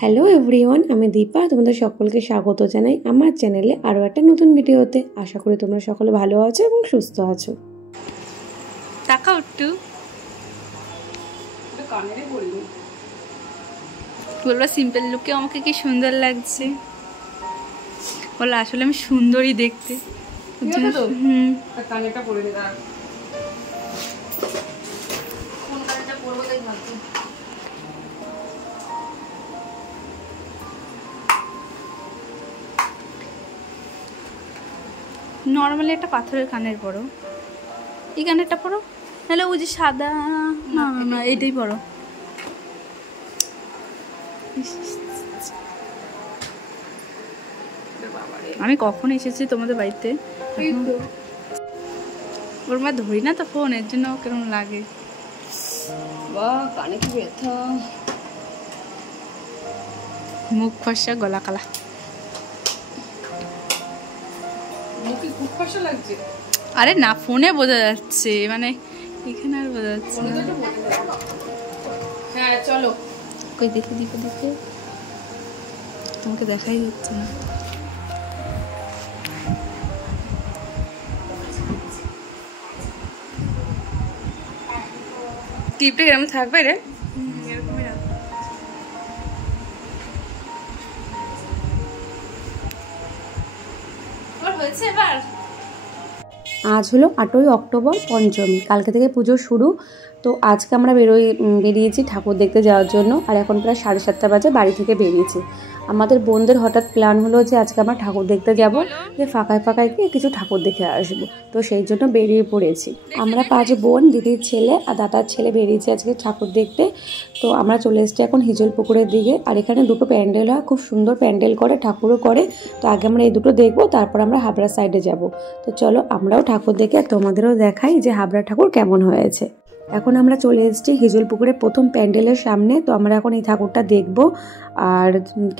Hello everyone, আমি দীপা। তোমাদের সকলকে স্বাগত জানাই আমার চ্যানেলে আরও একটা নতুন ভিডিওতে। আশা করি তোমরা সকলে ভালো আছো এবং সুস্থ আছো। তাকাও একটু, বলবা সিম্পল লুকে আমাকে কি সুন্দর লাগছে। বলো আসলে আমি সুন্দরই দেখতে। নর্মালি একটা পাথরের কানের পরো, এই কানেরটা পরো, নাহলে ওই যে সাদা, না না না এইটাই পরো। আমি কখন এসেছি তোমাদের বাড়িতে, ওর মা ধরি না তো ফোন, এর জন্য কেমন লাগে। কানে কি ব্যথা, মুখ ফসা, গলা কালা। আরে না, ফোনে বোঝা যাচ্ছে, মানে এখানে আর বোঝা যাচ্ছে না। হ্যাঁ চলো, কই দেখে দেখে দেখে, তোমাকে দেখাই যাচ্ছে না। ক্লিপটা কেমন থাকবে রে? হয়েছে এবার। আজ হলো 8ই অক্টোবর, পঞ্চমী। কালকে থেকে পুজো শুরু। তো আজকে আমরা বেরিয়েছি ঠাকুর দেখতে যাওয়ার জন্য। আর এখন প্রায় 7:30 বাজে, বাড়ি থেকে বেরিয়েছি। আমাদের বোনদের হঠাৎ প্ল্যান হলো যে আজকে আমরা ঠাকুর দেখতে যাব, যে ফাঁকায় ফাঁকায় গিয়ে কিছু ঠাকুর দেখে আসবো। তো সেই জন্য বেরিয়ে পড়েছি। আমরা 5 বোন, দিদির ছেলে আর দাদার ছেলে বেরিয়েছি আজকে ঠাকুর দেখতে। তো আমরা চলে এসেছি এখন হিজল পুকুরের দিকে। আর এখানে দুটো প্যান্ডেল হয়, খুব সুন্দর প্যান্ডেল করে, ঠাকুরও করে। তো আগে আমরা এই দুটো দেখবো, তারপর আমরা হাবড়া সাইডে যাব। তো চলো আমরাও ঠাকুর দেখে আর তোমাদেরও দেখাই যে হাবড়া ঠাকুর কেমন হয়েছে। এখন আমরা চলে এসেছি হিজল পুকুরের প্রথম প্যান্ডেলের সামনে। তো আমরা এখন এই ঠাকুরটা দেখব আর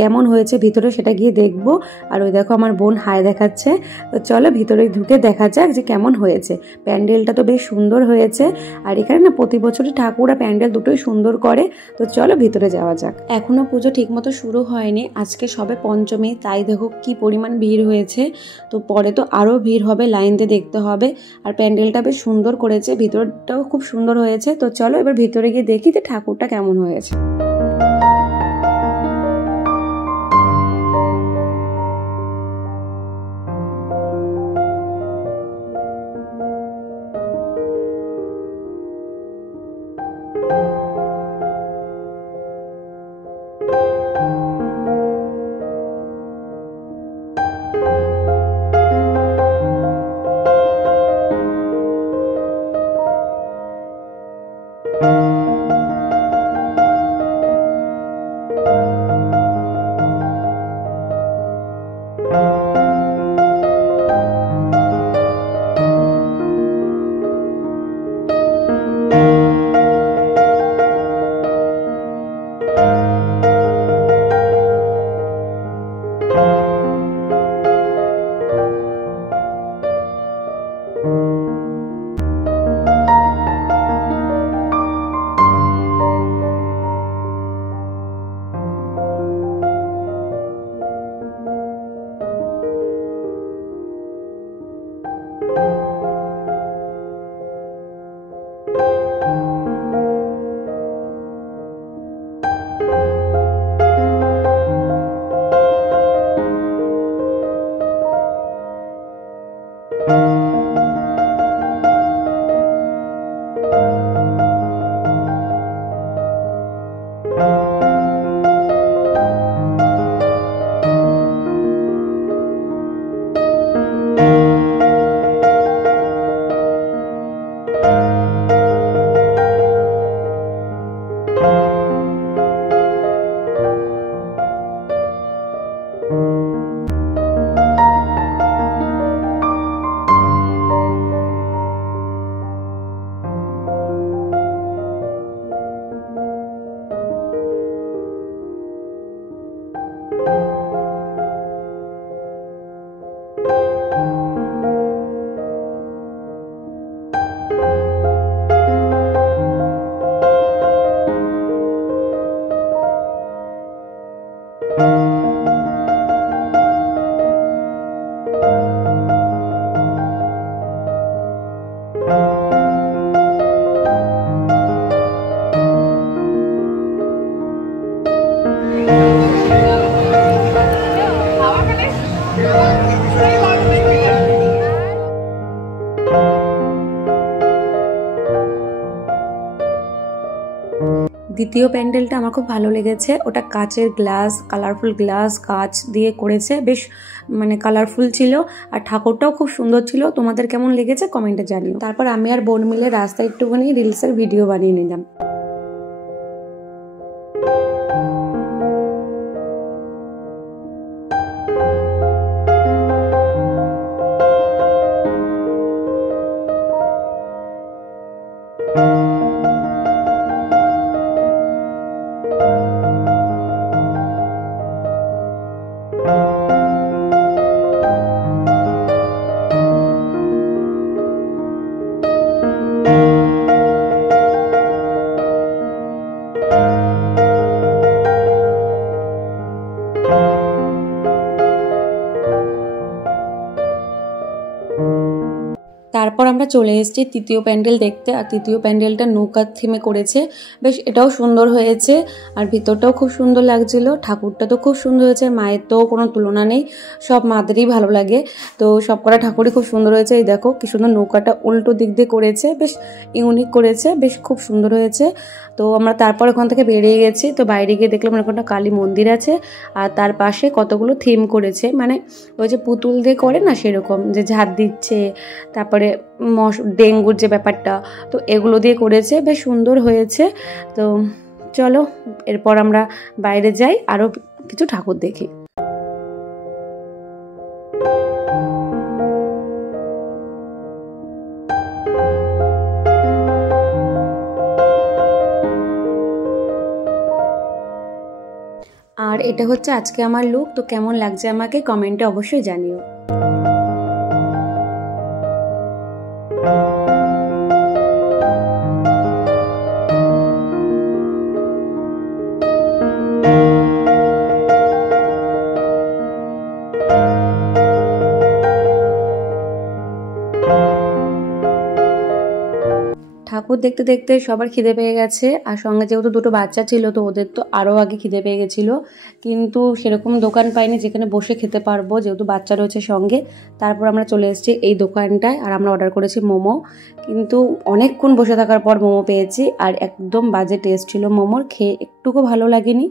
কেমন হয়েছে ভিতরে সেটা গিয়ে দেখব। আর ওই দেখো আমার বোন হাই দেখাচ্ছে। তো চলো ভিতরে ঢুকে দেখা যাক যে কেমন হয়েছে। প্যান্ডেলটা তো বেশ সুন্দর হয়েছে। আর এখানে না প্রতি বছরই ঠাকুর আর প্যান্ডেল দুটোই সুন্দর করে। তো চলো ভিতরে যাওয়া যাক। এখনো পুজো ঠিকমতো শুরু হয়নি, আজকে সবে পঞ্চমী, তাই দেখো কি পরিমাণ ভিড় হয়েছে। তো পরে তো আরও ভিড় হবে, লাইন দিয়ে দেখতে হবে। আর প্যান্ডেলটা বেশ সুন্দর করেছে, ভিতরটাও খুব সুন্দর হয়েছে। তো চলো এবার ভিতরে গিয়ে দেখি যে ঠাকুরটা কেমন হয়েছে। দ্বিতীয় প্যান্ডেলটা আমার খুব ভালো লেগেছে, ওটা কাচের গ্লাস, কালারফুল গ্লাস কাচ দিয়ে করেছে, বেশ মানে কালারফুল ছিল আর ঠাকুরটাও খুব সুন্দর ছিল। তোমাদের কেমন লেগেছে কমেন্টে জানিও। তারপর আমি আর বোন মিলে রাস্তায় একটুখানি রিলসের ভিডিও বানিয়ে নিলাম। তারপর আমরা চলে এসেছি তৃতীয় প্যান্ডেল দেখতে। আর তৃতীয় প্যান্ডেলটা নৌকার থিমে করেছে, বেশ এটাও সুন্দর হয়েছে আর ভিতরটাও খুব সুন্দর লাগছিল। ঠাকুরটা তো খুব সুন্দর হয়েছে, মায়ের তো কোনো তুলনা নেই, সব মাদেরই ভালো লাগে। তো সব কটা ঠাকুরই খুব সুন্দর হয়েছে। এই দেখো কি সুন্দর নৌকাটা উল্টো দিক দিয়ে করেছে, বেশ ইউনিক করেছে, বেশ খুব সুন্দর হয়েছে। তো আমরা তারপর ওখান থেকে বেরিয়ে গেছি। তো বাইরে গিয়ে দেখলাম ওখানে কালী মন্দির আছে আর তার পাশে কতগুলো থিম করেছে, মানে ওই যে পুতুল দিয়ে করে না সেরকম, যে ঝাড় দিচ্ছে, তারপরে ডেঙ্গুর যে ব্যাপারটা, তো এগুলো দিয়ে করেছে, বেশ সুন্দর হয়েছে। তো চলো এরপর আমরা বাইরে যাই, আরও কিছু ঠাকুর দেখি। আর এটা হচ্ছে আজকে আমার লুক। তো কেমন লাগছে আমাকে কমেন্টে অবশ্যই জানিও। ঠাকুর দেখতে দেখতে সবার খিদে পেয়ে গেছে, আর সঙ্গে যেহেতু দুটো বাচ্চা ছিল তো ওদের তো আরও আগে খিদে পেয়ে গেছিলো, কিন্তু সেরকম দোকান পাইনি যেখানে বসে খেতে পারবো, যেহেতু বাচ্চা রয়েছে সঙ্গে। তারপর আমরা চলে এসেছি এই দোকানটায় আর আমরা অর্ডার করেছি মোমো, কিন্তু অনেকক্ষণ বসে থাকার পর মোমো পেয়েছি আর একদম বাজে টেস্ট ছিল মোমোর, খেয়ে একটুকু ভালো লাগেনি।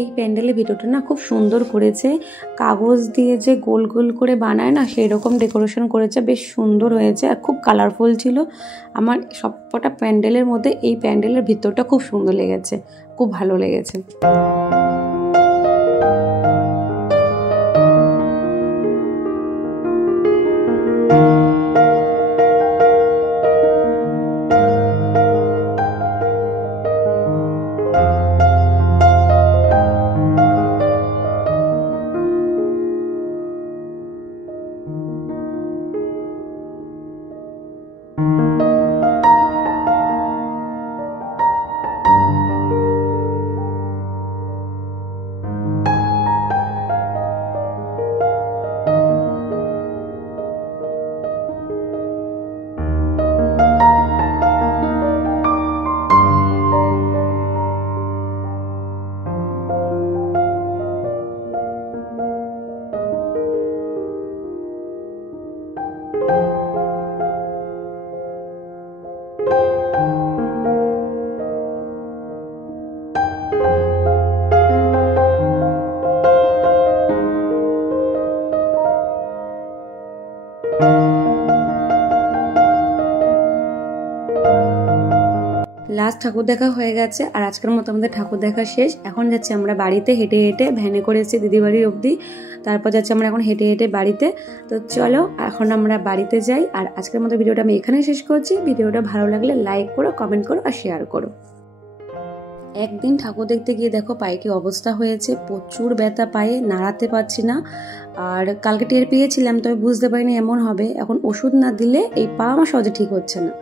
এই প্যান্ডেলের ভিতরটা না খুব সুন্দর করেছে, কাগজ দিয়ে যে গোল গোল করে বানায় না সেই রকম ডেকোরেশন করেছে, বেশ সুন্দর হয়েছে আর খুব কালারফুল ছিল। আমার সবকটা প্যান্ডেলের মধ্যে এই প্যান্ডেলের ভিতরটা খুব সুন্দর লেগেছে, খুব ভালো লেগেছে। লাস্ট ঠাকুর দেখা হয়ে গেছে আর আজকের মতো আমাদের ঠাকুর দেখা শেষ। এখন যাচ্ছি আমরা বাড়িতে হেঁটে হেঁটে, ভ্যানে করে এসেছি দিদি বাড়ির অবধি, তারপর যাচ্ছি আমরা এখন হেঁটে হেঁটে বাড়িতে। তো চলো এখন আমরা বাড়িতে যাই। আর আজকের মতো ভিডিওটা আমি এখানেই শেষ করছি। ভিডিওটা ভালো লাগলে লাইক করো, কমেন্ট করো আর শেয়ার করো। একদিন ঠাকুর দেখতে গিয়ে দেখো পায়ে কি অবস্থা হয়েছে, প্রচুর ব্যথা, পায়ে নাড়াতে পারছি না। আর কালকে টের পেয়েছিলাম, তবে বুঝতে পারিনি এমন হবে। এখন ওষুধ না দিলে এই পা আমার সহজে ঠিক হচ্ছে না।